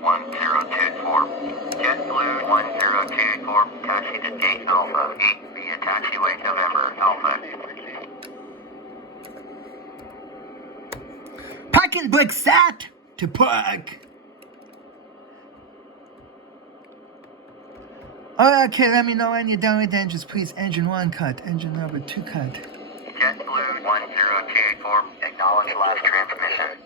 1024. JetBlue 1024. Taxi to Date Alpha 8 via taxiway November Alpha. Parking brake set to park. Okay, let me know when you're done with engines, please. Engine 1 cut, engine number 2 cut. JetBlue 1024. Acknowledge last transmission.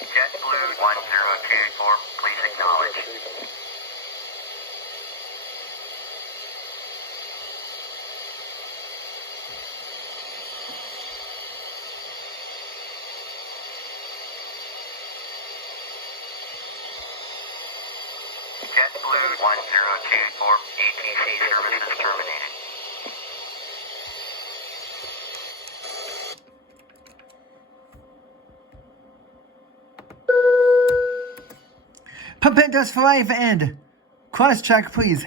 JetBlue 1024. Please acknowledge. JetBlue 1024, ATC services terminated. Pump does for life and cross-check, please.